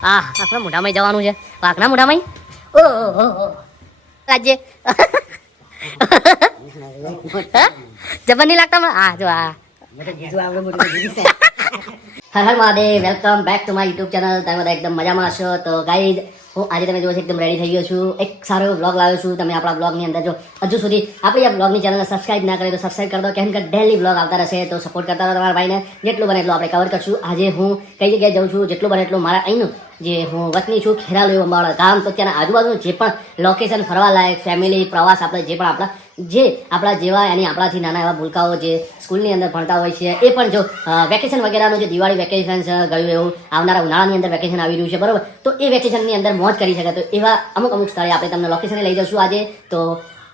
આ આપણા મોઢામાં જવાનું છે. વાઘના મોઢામાં ઓ રાજ્ય. જબર લાગતા? આ જો આ. Har Har Mahadev, welcome back to my YouTube channel. તમે બધા એકદમ મજામાં હશો? તો ગાઈઝ, હું આજે તમે જોવો છો, એકદમ રેડી થઈ ગયો છું. એક સારો બ્લોગ લાવ્યો છું. તમે આપણા બ્લોગની અંદર જો હજુ સુધી આપણી આ બ્લોગની ચેનલને સબસ્ક્રાઇબ ના કરે તો સબસ્ક્રાઇબ કરી કેમ કે ડેલી બ્લોગ આવતા રહેશે, તો સપોર્ટ કરતા રહો તમારા ભાઈને. જેટલું બને એટલું આપણે કવર કરશું. આજે હું કઈ જગ્યાએ જાઉં છું, જેટલું બને એટલું મારા અહીંનું જે હું વતની છું ખેરાલુ અંબાવાડા ગામ તો ત્યાંના આજુબાજુનું જે પણ લોકેશન ફરવા લાયક ફેમિલી પ્રવાસ આપણે જે પણ આપણા, જે આપણા જેવા એની આપણાથી નાના એવા ભૂલકાઓ જે સ્કૂલની અંદર ભણતા હોય છે, એ પણ જો વેકેશન વગેરેનું જે દિવાળી વેકેશન ગયું એવું, આવનારા ઉનાળાની અંદર વેકેશન આવી રહ્યું છે, બરાબર? તો એ વેકેશનની અંદર મોજ કરી શકે તો એવા અમુક અમુક સ્થળે આપણે તમને લોકેશને લઈ જશું આજે. તો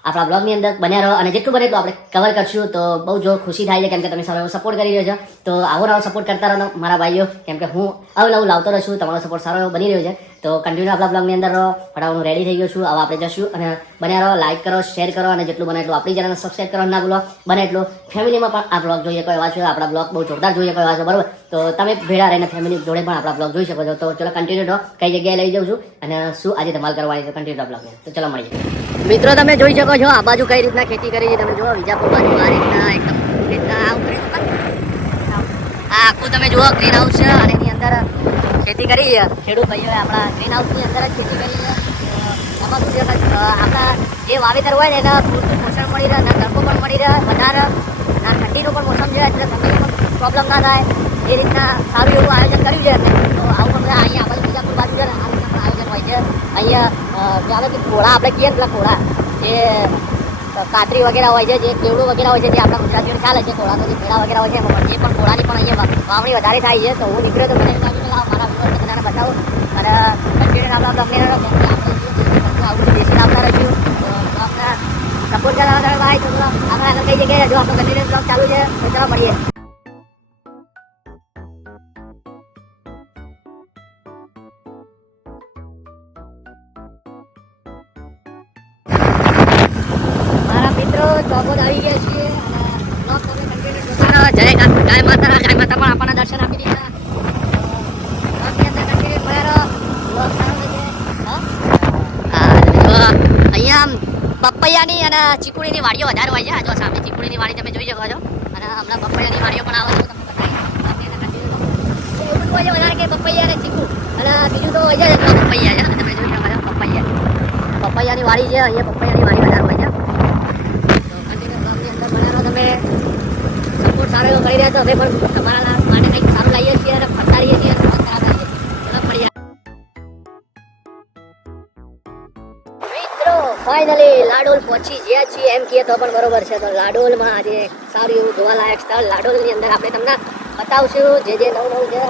આપણા બ્લોગની અંદર બન્યા રહો અને જેટલું બને એટલું આપણે કવર કરશું. તો બહુ જો ખુશી થાય છે કેમ કે તમે સારો સપોર્ટ કરી રહ્યો છો. તો આવો નવો સપોર્ટ કરતા રહો મારા ભાઈઓ. કેમ કે હું અવનવું લાવતો રહું છું, તમારો સપોર્ટ સારો એવો બની રહ્યો છે. તો કન્ટિન્યુ આપણા બ્લોગની અંદર રહો. ફટાફટ હું રેડી થઈ ગયો છું. હવે આપણે જશું અને બન્યા રહો લાઈક કરો શેર કરો અને જેટલું બને એટલું આપણી ચેનલને સબસ્ક્રાઈબ કરવા ના ભૂલો. બને એટલું ફેમિલીમાં પણ આ બ્લોગ જોઈએ કોઈ એવા છે, આપણા બ્લોગ બહુ જોરદાર જોઈએ કોઈ એવા છે, બરોબર? તો તમે ભેળા રહીને ફેમિલી જોડે પણ આપણા બ્લોગ જોઈ શકો છો. તો ચલો કન્ટિન્યુ રહો કઈ જગ્યાએ લઈ જાઉં છું અને શું આજે ધમાલ કરવાની છે કન્ટિન્યુ બ્લોગ તો ચલો મળીએ. મિત્રો, તમે જોઈ શકો છો આ બાજુ કઈ રીતના ખેતી કરી છે. તમે જુઓ વિજાપુર બાજુ આ રીતના એકદમ. આ આખું તમે જુઓ ગ્રીન હાઉસ છે અને એની અંદર ખેતી કરી ખેડૂત ભાઈઓએ આપણા ગ્રીન હાઉસની અંદર જ ખેતી કરી છે. આમાં શું છે આપણા જે વાવેતર હોય ને, એના પૂરતું પોષણ મળી રહે ના તડકો પણ મળી રહે, વધારે ના ઠંડીનું પણ મોસમ છે, એટલે ઠંડીનો પણ પ્રોબ્લેમ ના થાય. એ રીતના સારું એવું આયોજન કર્યું છે તો આવું પણ અહીંયા આપણે બાજુ બીજાપુર બાજુ છે આ રીતના આયોજન હોય છે. અહીંયા જાણે કે ઘોડા આપણે કહીએ પેલા ઘોડા. જે કાતરી વગેરે હોય છે, જે કેવડું વગેરે હોય છે, જે આપણા ગુજરાતીઓને ખ્યાલ છે, ઘોડાનો જે ભેડા વગેરે હોય છે એ પણ ઘોડાની પણ અહીંયા વાવણી વધારે થાય છે, તો હું નીકળ્યો તો મને એમ લાગ્યું કે લાવ મારા viewers ને બધાને બતાવું અને કન્ટિન્યુ આપણા બ્લોગની આવું દેશી લાવતા રહીશું સપોર્ટ કરવા ભાઈ તો આપણે આગળ કઈ જગ્યાએ જો આપણો કન્ટિન્યુ બ્લોગ ચાલુ છે. તો ચલો મળીએ. અને ચીકુડીની વાડીઓ વધારે હોય છે. જો સામે ચીકુડીની વાડી તમે જોઈ શકો છો. અને હમણાં પપૈયાની વાડીઓ પણ આવે છે. તમને. એવું હોય વધારે કે પપૈયા અને ચીકુ. અને બીજું તો હોય છે પપૈયા છે. તમે જોઈ શકો છો પપૈયા. પપૈયાની વાડી છે. અહીંયા પપૈયાની વાડી વધારે હોય છે. તમે સપોર્ટ સારો એવો કરી રહ્યા છો. અમે પણ તમારા માટે કંઈક સારું લાવીએ છીએ ફાઇનલી લાડોલ પહોંચી ગયા છીએ. એમ કહીએ તો પણ બરોબર છે. તો લાડોલમાં આજે સારું એવું જોવાલાયક સ્થળ લાડોલની અંદર આપણે તમને બતાવશું. જે જે નવું નવું છે,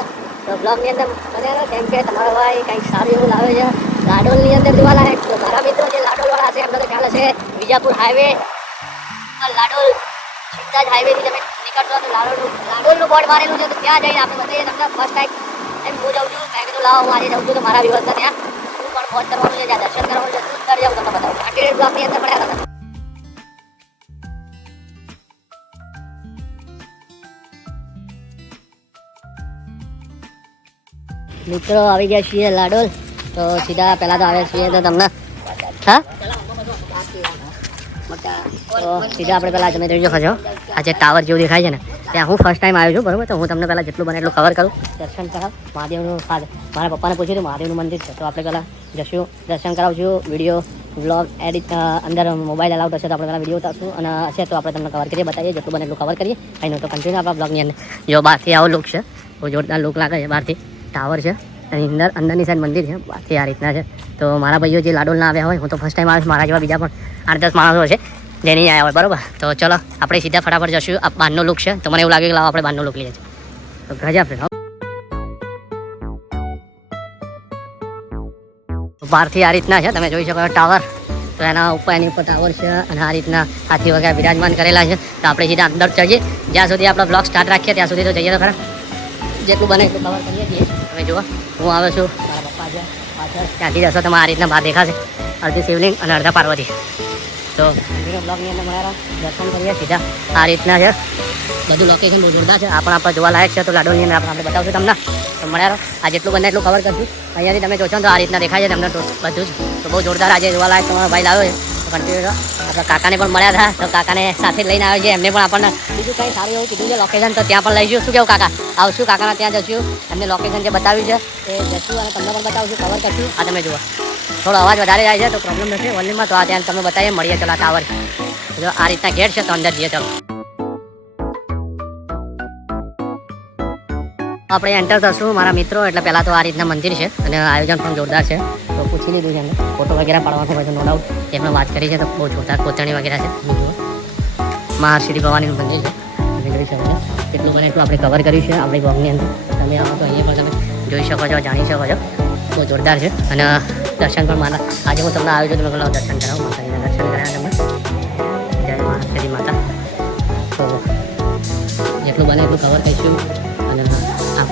તો બ્લોગની અંદર બન્યા કેમ કે તમારો ભાઈ કંઈક સારું એવું લાવે છે, લાડોલની અંદર જોવાલાયક. તો મારા મિત્રો જે લાડોલવાળા છે, એમને તો ખ્યાલ છે વિજાપુર હાઈવે લાડોલ સિદ્ધાજ હાઈવેથી તમે નીકળશો તો લાડોલનું લાડોલનું બોર્ડ મારેલું છે, તો ત્યાં જઈને આપણે બતાવીએ તમને ફર્સ્ટ ટાઈમ એમ હું જાઉં છું, મેં કીધું લાવો આજે જાઉં છું, તો મારા વિવર્સને ત્યાં. મિત્રો આવી ગયા છીએ લાડોલ. તો સીધા પહેલા તો આવ્યા છીએ તો તમને. હા? તો સીધા આપણે પહેલાં તમે જોઈ શકો છો. આ જે ટાવર જેવું દેખાય છે ને, ત્યાં હું ફર્સ્ટ ટાઈમ આવ્યો છું, બરોબર? તો હું તમને પહેલાં જેટલું બને એટલું કવર કરું. દર્શન કરાવ. મહાદેવનું મારા પપ્પાને પૂછ્યું હતું મહાદેવનું મંદિર છે, તો આપણે પહેલાં જશું. દર્શન કરાવશું વીડિયો વ્લોગ એડિટ અંદર મોબાઈલ અલાઉડ હશે તો આપણે પહેલાં વીડિયો ઉતારશું. અને હશે તો આપણે તમને કવર કરીએ, બતાવીએ, જેટલું બને એટલું કવર કરીએ. અહીં તો કન્ટિન્યુ આપણા બ્લોગની અંદર. જો બહારથી આવો લુક છે, બહુ જોરદાર લુક લાગે છે બહારથી. ટાવર છે. એની અંદર અંદરની સાઈડ મંદિર છે. બાકી આ રીતના છે. તો મારા ભાઈઓ જે લાડોલના આવ્યા હોય, હું તો ફર્સ્ટ ટાઈમ આવીશ, મારા જેવા બીજા પણ આઠ દસ માણસો છે જે નહીં આવ્યા હોય, બરાબર? તો ચલો, આપણે સીધા ફટાફટ જશું. આ બહારનો લુક છે. તો મને એવું લાગે કે લાવો, આપણે બહારનો લુક લઈએ છીએ. તો ગજા હો. બહારથી આ રીતના છે. તમે જોઈ શકો ટાવર તો એના ઉપર, એની ઉપર ટાવર છે અને આ રીતના હાથી વગેરે બિરાજમાન કરેલા છે. તો આપણે સીધા અંદર ચડીએ જ્યાં સુધી આપણો બ્લોગ સ્ટાર્ટ રાખીએ, ત્યાં સુધી તો જઈએ તો ખરા. જેટલું બને એટલું કવર કરીએ છીએ તમે જુઓ, હું આવે છું. મારા પપ્પા છે, પાછળ. ત્યાંથી જશો તમે આ રીતના બહાર દેખાશે. અડધી શિવલિંગ અને અડધા પાર્વતી. તો કન્ટિન્યુ બ્લોગની અંદર મળ્યા દર્શન કરીએ સીધા. આ રીતના છે. બધું લોકેશન બહુ જોરદાર છે. આપણે જોવા લાયક છે, તો લાડોની અંદર આપણે આપણે બતાવશું તમને. તો મળ્યા આ જેટલું બને એટલું કવર કરશું. અહીંયાથી તમે જોશો તો આ રીતના દેખાય છે તમને બધું જ. તો બહુ જોરદાર આજે જોવાલાયક તમારો ભાઈ લાવ્યો છે. આપણા કાકાને પણ મળ્યા હતા. તો કાકાને સાથે લઈને આવ્યો છે. એમને પણ આપણને બીજું કંઈ સારું એવું કીધું છે. લોકેશન તો ત્યાં પણ લઈશું શું કેવું કાકા? આવશું કાકાના ત્યાં જશું. એમને લોકેશન જે બતાવ્યું છે એ જશું અને તમને પણ બતાવશું. કવર કરશું. આ તમે જુઓ. થોડો અવાજ વધારે જાય છે તો પ્રોબ્લેમ નથી. વોલ્યુમમાં તો આ ત્યાં તમે બતાવીએ. મળીએ. ચલો ટાવર જો આ રીતના ગેટ છે તો અંદર જઈએ. ચલો. આપણે એન્ટર થશું મારા મિત્રો, એટલે પહેલાં તો આ રીતના મંદિર છે અને આયોજન પણ જોરદાર છે. તો પૂછી લીધું છે એમને. ફોટો વગેરે પાડવાનો હોય તો નો ડાઉટ એમને વાત કરી છે. તો બહુ જોરદાર કોતરણી વગેરે છે. મહાશ્રી ભવાનીનું મંદિર છે. જોઈ એટલું બને એટલું આપણે કવર કર્યું છે આપણી બ્લોગની અંદર. તમે આવો તો અહીંયા પણ તમે જોઈ શકો છો, જાણી શકો છો. બહુ જોરદાર છે. અને દર્શન પણ મારા આજે હું તમને આવ્યો છું તમે દર્શન કરાવું. માતાજીના દર્શન કર્યા તમે. જય મહાશ્રી માતા. તો જેટલું બને એટલું કવર કરીશું.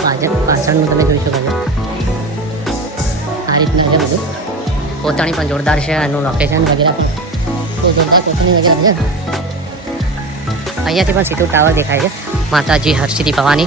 પાછળ, પાછળનું તમે જોઈ શકો છો. આ રીતના છે બધું. પોતાની પણ જોરદાર છે એનું લોકેશન વગેરે. જોરદાર વગેરે છે અહીંયાથી પણ સીધું ટાવર દેખાય છે. માતાજી હર્ષિદી ભવાની.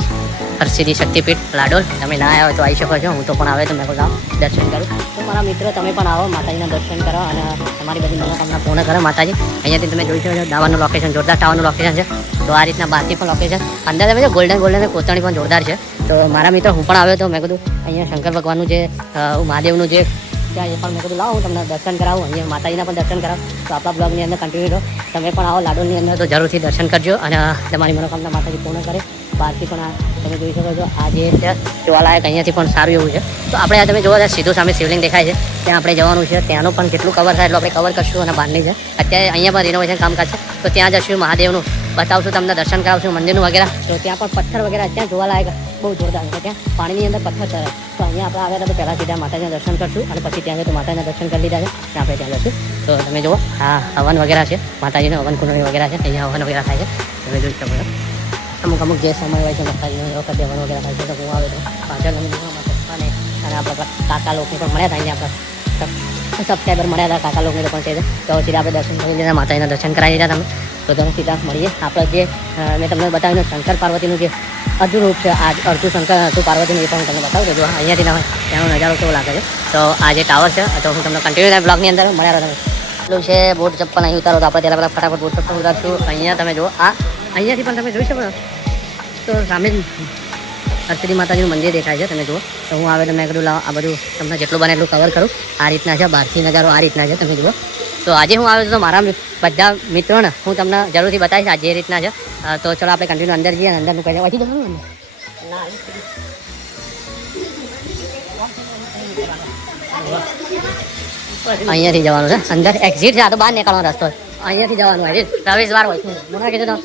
હરસિદ્ધિ શક્તિપીઠ લાડોલ. તમે ના આવ્યો તો આવી શકો છો. હું તો પણ આવે તો મેં કહું દર્શન કરું. તો મારા મિત્રો, તમે પણ આવો, માતાજીના દર્શન કરો અને તમારી બધી મનોકામના પૂર્ણ કરો, માતાજી. અહીંયાથી તમે જોઈ શકો છો દાવાનું લોકેશન જોરદાર ટાવરનું લોકેશન છે. તો આ રીતના બહારથી પણ લોકેશન અંદર તમે જો ગોલ્ડન ગોલ્ડન કોતરણી પણ જોરદાર છે. તો મારા મિત્રો, હું પણ આવ્યો તો મેં કીધું, અહીંયા શંકર ભગવાનનું જે મહાદેવનું જે ત્યાં એ પણ મેં કીધું, લાવો તમને દર્શન કરાવું, અહીંયા માતાજીના પણ દર્શન કરાવું. તો આપણા બ્લોગની અંદર કન્ટિન્યુ રહો. તમે પણ આવો લાડોની અંદર તો જરૂરથી દર્શન કરજો અને તમારી મનોકામના માતાજી પૂર્ણ કરે. બહારથી પણ તમે જોઈ શકો છો, આ જે જોવાલાયક અહીંયાથી પણ સારું એવું છે. તો આપણે આ તમે જોવા જાય સીધું સામે શિવલિંગ દેખાય છે, ત્યાં આપણે જવાનું છે, ત્યાંનું પણ જેટલું કવર થાય એટલું આપણે કવર કરશું અને બહારની છે. અત્યારે અહીંયા પણ રિનોવેશન કામકાજ છે, તો ત્યાં જશું, મહાદેવનું બતાવશું, તમને દર્શન કરાવશું, મંદિરનું વગેરે. તો ત્યાં પણ પથ્થર વગેરે ત્યાં જોવાલાયક બહુ જોરદાર છે, ત્યાં પાણીની અંદર પથ્થર ચડે. તો અહીંયા આપણે આવ્યા તો પહેલાં સીધા માતાજીના દર્શન કરશું અને પછી ત્યાં તો માતાજીના દર્શન કરી લીધા છે ત્યાં આપણે ત્યાં જશું. તો તમે જુઓ, આ હવન વગેરે છે, માતાજીનો હવન કુંડળી વગેરે છે, અહીંયા હવન વગેરે થાય છે. તમે જોઈ શકો અમુક અમુક જે સમય હોય છે એ વખતે હવન વગેરે થાય છે, તો હું આવે તો પાછળ તમે જોવા માટે અને આપણા કાકા લોકો પણ મળ્યા હતા અહીંયા આપણે સબસ્ક્રાઈબર મળ્યા હતા, કાકા લોકોને પણ છે તો સીધા આપણે દર્શન કરી દીધા માતાજીના દર્શન કરાવી દીધા તમે. તો તમે સીધા મળીએ. આપણે જે મેં તમને બતાવ્યું શંકર પાર્વતીનું જે અડધું રૂપ છે, આ અડધું શંકર, અડધું પાર્વતીનું એ પણ હું તમને બતાવું જો અહીંયાથી ના હોય ત્યાંનો નજારો કેવો લાગે છે? તો આ જે ટાવર છે તો હું તમને કન્ટિન્યુ બ્લોગની અંદર મળ્યા રહો તમે. એટલું છે, બોટ ચપ્પલ અહીં ઉતારો તો આપણે ત્યારે પહેલાં ફટાફટ બોટ ચપ્પલ ઉતારશું. અહીંયા તમે જુઓ, આ અહીંયાથી પણ તમે જોઈ શકો તો સામે જ માતાજીનું મંદિર દેખાય છે, તમે જુઓ. તો હું આવે તો મેં કીધું, લાવો આ બધું તમને જેટલું બને એટલું કવર કરું. આ રીતના છે, બહારથી નજારો આ રીતના છે, તમે જુઓ. તો આજે હું આવ્યો તો મારા બધા મિત્રોને હું તમને જરૂરથી બતાવીશ આજે જે રીતના છે. તો ચલો આપણે કન્ટિન્યુ અંદર જઈએ અને અંદરનું કહી પછી જવાનું ને અહીંયાથી જવાનું છે. અંદર એક્ઝિટ છે, આ તો બહાર નીકળવાનો રસ્તો અહીંયાથી જવાનું હોય પ્રવેશ દ્વાર હોય મને કીધું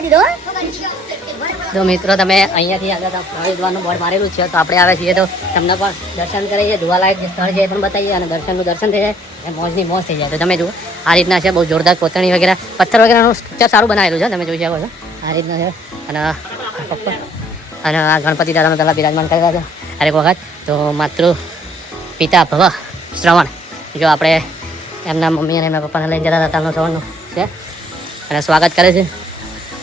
તો તો મિત્રો, તમે અહીંયાથી આગળ પ્રવેશ દ્વારનું બોર્ડ મારેલું છે, તો આપણે આવે છીએ તો તમને પણ દર્શન કરીએ જોવાલાયક જે સ્થળ છે એ પણ બતાવીએ અને દર્શનનું દર્શન થઈ જાય અને મોજની મોજ થઈ જાય. તો તમે જુઓ, આ રીતના છે બહુ જોરદાર કોતરણી વગેરે, પથ્થર વગેરેનું સ્ટ્રક્ચર સારું બનાવેલું છે, તમે જોઈ શકો છો. આ રીતના છે. અને અને આ ગણપતિ દાદાનો પહેલાં બિરાજમાન કરેલા છે. હરેક વખત તો માતૃ, પિતા, ભવ, શ્રવણ. જો આપણે એમના મમ્મી અને એમના પપ્પાને લઈને જતા હતા તેમનો શ્રવણનું, છે. અને સ્વાગત કરે છે.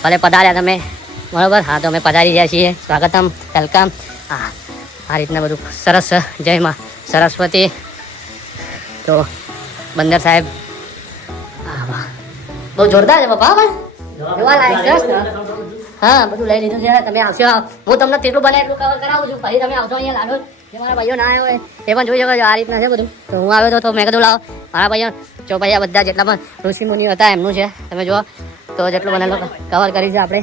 ભલે પધાર્યા તમે. બરાબર? હા, તો અમે પધારી ગયા છીએ. સ્વાગતમ, વેલકમ. હા, આ રીતના બધું સરસ જય માં સરસ્વતી. તો બંદર સાહેબ બહુ જોરદાર છે પપ્પા જોવા હા બધું લઈ લીધું છે. તમે આવશો. હું તમને તેટલું બને એટલું કવર કરાવું છું. પછી તમે આવશો અહીંયા લાગો મારા ભાઈઓ ના આવ્યો હોય, એ પણ જોઈ શકો છો આ રીતના છે બધું. હું આવ્યો તો મેં કીધું, લાવો. મારા ભાઈઓ, જો ભાઈ, આ બધા જેટલા પણ ઋષિ મુનિઓ હતા, એમનું છે. તમે જુઓ. તો જેટલું બને એટલું કવર કરી છે આપણે.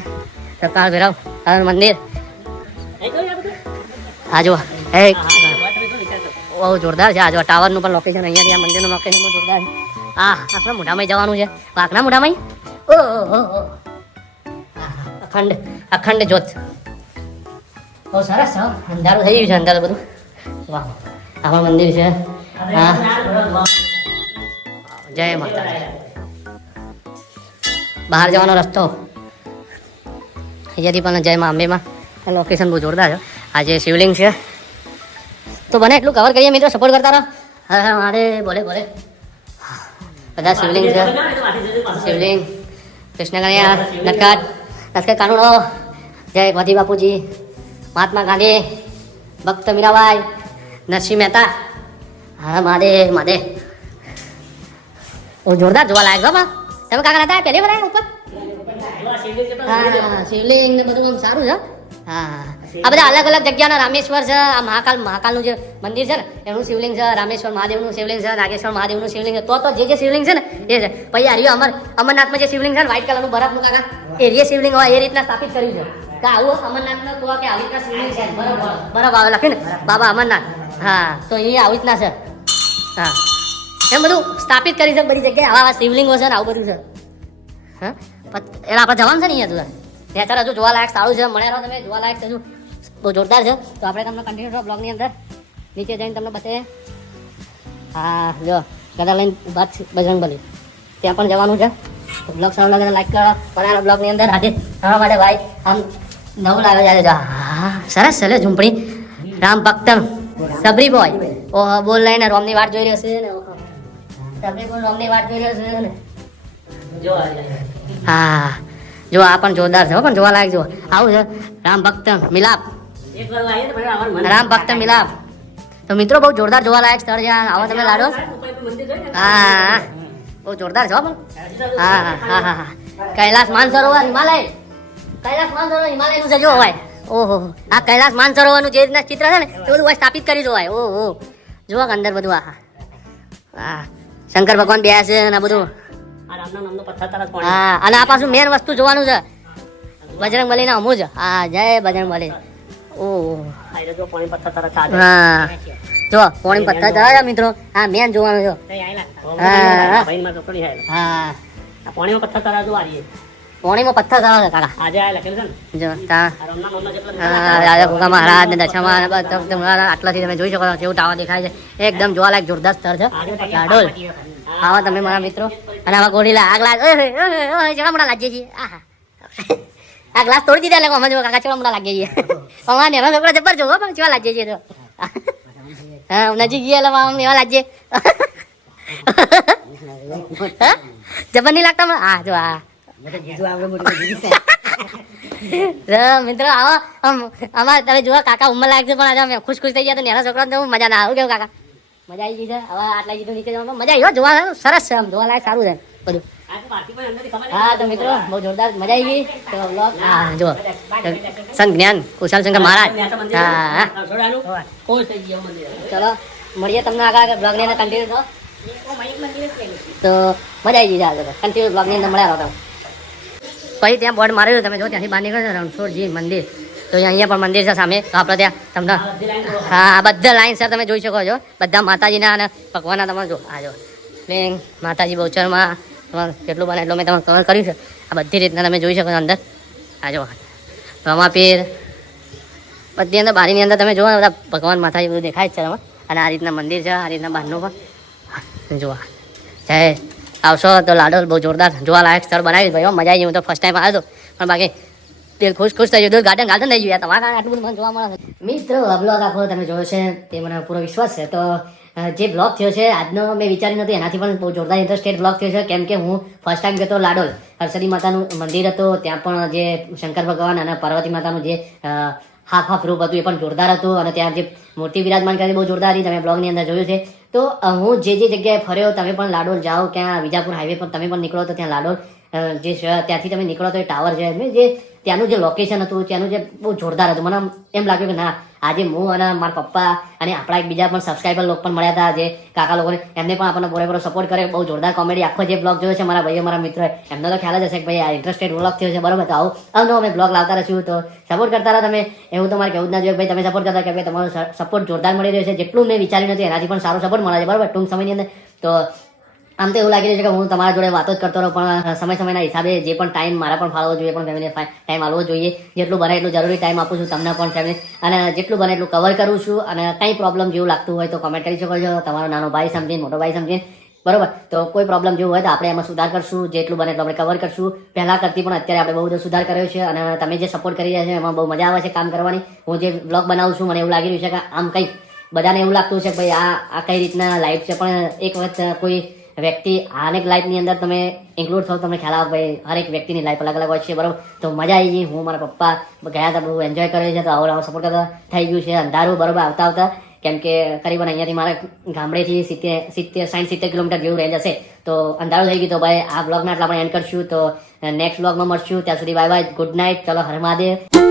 સરકાર ભૈરવ મંદિર. હા જુઓ, એ બહુ જોરદાર છે. આ જો ટાવરનું પણ લોકેશન અહીંયાથી આ મંદિરનું લોકેશન બહુ જોરદાર છે. હા આપણા મોઢામાં જવાનું છે. વાઘના મોઢામાં ઓ. અખંડ અખંડ જ્યોત. બહુ સરસ અંધારું થઈ ગયું છે અંદર બધું. વાહ. આમાં મંદિર છે. હા. જય માતા બહાર જવાનો રસ્તો. અહીંયાથી પણ જય મા અંબેમાં. લોકેશન બહુ જોરદાર છે. આજે શિવલિંગ છે. તો બને એટલું કવર કરીએ મિત્રો સપોર્ટ કરતા રહો. હા હા, મારે બોલે બોલે. બધા શિવલિંગ છે. શિવલિંગ કૃષ્ણ કનૈયા નટકાટ નટકાટ કાનુડો. જય ગોધી બાપુજી. મહાત્મા ગાંધી, ભક્ત મીરાબાઈ, નરસિંહ મહેતા. હા, મારે મારે. હું જોરદાર જોવા લાયક પણ તમે કાકા હતા પહેલી વાર ઉપર? શિવલિંગ ને બધું આમ સારું છે, હા. આ બધા અલગ અલગ જગ્યાના રામેશ્વર છે, આ મહાકાલ, મહાકાલનું જે મંદિર છે ને, એનું શિવલિંગ છે, રામેશ્વર મહાદેવનું શિવલિંગ છે, નાગેશ્વર મહાદેવનું શિવલિંગ છે. તો તો જે જે શિવલિંગ છે ને, એ છે. પછી આ અમર, અમરનાથમાં જે શિવલિંગ છે ને વ્હાઇટ કલરનું બરફનું કાકા, એ રે શિવલિંગ હોય, એ રીતના સ્થાપિત કર્યું છે. કે આવું અમરનાથનો તો કે આવી રીતના શિવલિંગ છે બરફ બરફ આવે લખીને બાબા અમરનાથ. હા, તો એ આવી રીતના છે. હા. એમ બધું સ્થાપિત કરી છે બધી જગ્યાએ. આવા આવા શિવલિંગો છે ને આવું બધું છે. હા? એટલે આપણે જવાનું છે ને અહીંયા તું ત્યાં ચાલ હજુ જોવાલાયક સારું છે. મળ્યા રહો તમે જોવાલાયક હજુ. બહુ જોરદાર છે. તો આપણે તમને કન્ટિન્યુ બ્લોગની અંદર નીચે જઈને તમને બતાવીએ. હા જો ગદા લઈને ઊભા બજરંગ બલી. ત્યાં પણ જવાનું છે. બ્લોગ સારું લાગે લાઈક કરો. પણ બ્લોગની અંદર. આજે તમારા માટે ભાઈ આમ નવું લાવે છે જો. હા સરસ છે લે ઝૂંપડી. રામ ભક્તમ. સબરી બોય ઓહો બોલ લઈને રોમની વાટ જોઈ રહ્યો છે ને. રહ્યો ને? હા. જો આ પણ જોરદાર છે પણ જોવા લાયક જો આવું છે. રામ ભક્ત મિલાપ. રામ ભક્ત મિલાપ. તો મિત્રો બહુ જોરદાર જોવા લાયક સ્થળ છે આવો તમે લાડો. હા. બહુ જોરદાર છે પણ. હા હા હા હા કૈલાસ માનસરોવર હિમાલય. કૈલાસ માનસરોવર હિમાલયનું છે જો હોય ઓહો. આ કૈલાસ માનસરોવરનું જે રીતના ચિત્ર છે ને એ બધું સ્થાપિત કરી જોવાય. ઓહો. જોવા અંદર બધું આ. હા. શંકર ભગવાન બે છે અને બધું. હા અને આ પાછું મેન વસ્તુ જોવાનું છે. બજરંગ બલી ના અમુજ. હા જય બજરંગ બલી. ઓહ હા જો પોણી પથ્થર ધરાવે મિત્રો? હા મેન જોવાનું છે. હા હા પોણીમાં પથ્થર ધરાવે કાકા જો તા હા, રાજા ભોગા મહારાજ ને દશામાં ને બધા તમારા આટલાથી તમે જોઈ શકો છો કેવું ટાવર દેખાય છે. એકદમ જોવાલાયક જોરદાર સ્થળ છે. આવો તમે મારા મિત્રો. અને આવા ગોળીલા આ ગ્લાસ ચડામડા લાગીએ છીએ. આ ગ્લાસ તોડી દીધા એટલે અમે જો કાકા ચડામડા લાગીએ છીએ. અમારા નેનો છોકરા જબર જો પણ ચેવા લાગીએ છીએ તો. હા, નજીક ગયા એટલે આમ એવા લાગીએ? જબર નહીં લાગતા? હા જો આ. મિત્રો, આવો. અમારે તમે જુઓ કાકા ઉંમર લાગશે, પણ આજે અમે ખુશ ખુશ થઈ ગયા તો નાના છોકરા મજા ના આવું. કેવું કાકા? મજા આવી ગઈ છે. હવે આટલા જીધું નીચે જવામાં મજા આવી જોવા સરસ છે આમ જોવા લાયક સારું છે બધું. હા તો મિત્રો બહુ જોરદાર મજા આવી ગઈ. તો બ્લોગ હા જો સંત જ્ઞાન કુશાલ શંકર મહારાજ. હા ચલો મળીએ તમને આગળ બ્લોગની અંદર કન્ટિન્યુ તો. તો મજા આવી ગઈ આગળ કન્ટિન્યુ બ્લોગની અંદર મળ્યા હતા પછી ત્યાં બોર્ડ માર્યું તમે જો ત્યાંથી બહાર નીકળ્યો રણછોડજી મંદિર. તો અહીંયા પણ મંદિર છે સામે. તો આપણે ત્યાં તમને હા આ બધા લાઈન સર તમે જોઈ શકો છો. બધા માતાજીના અને ભગવાનના તમે જો આ જો. બેન માતાજી બહુચરમાં. તમારે કેટલું બને એટલું મેં તમે કવર કર્યું છે. આ બધી રીતના તમે જોઈ શકો છો અંદર. આ જો. રમાપીર બધી અંદર બારીની અંદર તમે જોવા બધા ભગવાન માતાજી બધું દેખાય જ છે તમે અને આ રીતના મંદિર છે આ રીતના બહારનું પણ. જોવા જય. આવશો તો લાડો બહુ જોરદાર જોવા લાયક સ્થળ બનાવી ભાઈ હો, મજા આવી હું તો ફર્સ્ટ ટાઈમ આવ્યો હતો. પણ બાકી દિલ ખુશ ખુશ થઈ ગયું ગાર્ડન ગાર્ડન થઈ ગયું. તમારા કારણે આટલું બધું જોવા મળે મિત્રો બ્લોગ આખો તમે જોયો છે, તે મને પૂરો વિશ્વાસ છે. તો જે બ્લોગ થયો છે, આજનો મેં વિચાર્યું નથી, એનાથી પણ બહુ જોરદાર ઇન્ટરેસ્ટેડ બ્લોગ થયો છે. કેમ કે હું ફર્સ્ટ ટાઈમ ગયો લાડોલ. હરસદી માતાનું મંદિર હતો, ત્યાં પણ જે શંકર ભગવાન અને પાર્વતી માતાનું જે હાફ હાફ રૂપ હતું, એ પણ જોરદાર હતું. અને ત્યાં જે મૂર્તિ વિરાજમાન કરી બહુ જોરદાર હતી. તમે બ્લોગની અંદર જોયું છે. તો હું જે જે જગ્યાએ ફર્યો, તમે પણ લાડોલ જાઓ. ક્યાં વિજાપુર હાઈવે પર તમે પણ નીકળો, તો ત્યાં લાડોલ જે, ત્યાંથી તમે નીકળો તો એ ટાવર છે. જે ત્યાંનું જે લોકેશન હતું, ત્યાંનું જે બહુ જોરદાર હતું, મને એમ લાગ્યું કે ના, આજે હું અને મારા પપ્પા અને આપણા એક બીજા પણ સબસ્ક્રાઈબર લોકો પણ મળ્યા હતા, જે કાકા લોકોને, એમને પણ આપણને પૂરેપૂરો સપોર્ટ કરે બહુ જોરદાર કોમેડી આખો જે બ્લોગ જોયો છે મારા ભાઈઓ મારા મિત્રો એમને તો ખ્યાલ જ હશે કે ભાઈ આ ઇન્ટરેસ્ટેડ બ્લોગ થયો છે, બરોબર, તો આવું અવનો અમે બ્લોગ લાવતા રહીશું, તો સપોર્ટ કરતા રહો તમે, એવું તમારે મારે કેવું જ ના જોઈએ, ભાઈ, તમે સપોર્ટ કરતા કે ભાઈ, તમારો સપોર્ટ જોરદાર મળી રહ્યો છે, જેટલું મેં વિચાર્યું નથી, એનાથી પણ સારો સપોર્ટ મળે છે, બરોબર, ટૂંક સમયની અંદર, તો આમ તો એવું લાગી રહ્યું છે કે હું તમારા જોડે વાતો જ કરતો રહું, પણ સમય સમયના હિસાબે જે પણ ટાઈમ મારા પણ ફાળવો જોઈએ, પણ ફેમિલી ટાઈમ આવવો જોઈએ. જેટલું બને એટલું જરૂરી ટાઈમ આપું છું તમને પણ ફેમિલી અને જેટલું બને એટલું કવર કરું છું. અને કંઈ પ્રોબ્લેમ જેવું લાગતું હોય તો કમેન્ટ કરી શકો છો. તમારો નાનો ભાઈ સમજીને, મોટો ભાઈ સમજીને. બરોબર? તો કોઈ પ્રોબ્લેમ જેવું હોય તો આપણે એમાં સુધાર કરશું. જેટલું બને એટલું આપણે કવર કરશું. પહેલાં કરતી પણ અત્યારે આપણે બહુ બધો સુધાર કર્યો છે. અને તમે જે સપોર્ટ કરી રહ્યા છો, એમાં બહુ મજા આવે છે કામ કરવાની. હું જે બ્લોગ બનાવું છું, મને એવું લાગી રહ્યું છે કે આમ કંઈક બધાને એવું લાગતું છે કે ભાઈ આ આ કઈ રીતના લાઈફ છે. પણ એક વખત કોઈ વ્યક્તિ આનેક લાઈફની અંદર તમે ઇન્ક્લુડ થો તમને ખ્યાલ આવે ભાઈ હરેક વ્યક્તિની લાઈફ અલગ અલગ હોય છે, બરાબર? તો મજા આવી ગઈ. હું, મારા પપ્પા ગયા હતા, બહુ એન્જોય કરે છે, તો આવો આવો સપોર્ટ કરતા થઈ ગયું છે. અંધારું બરાબર આવતા આવતા, કેમ કે કરીબન અહીંયાથી મારા ગામડેથી સિત્તેર સિત્તેર સાઠ સિત્તેર કિલોમીટર જેવું રેન્જ હશે. તો અંધારું થઈ ગયું, તો ભાઈ આ બ્લોગના આટલા આપણે એન્ડ કરશું. તો નેક્સ્ટ બ્લોગમાં મળશું. ત્યાં સુધી બાય બાય ગુડ નાઇટ ચલો, હર મહાદેવ.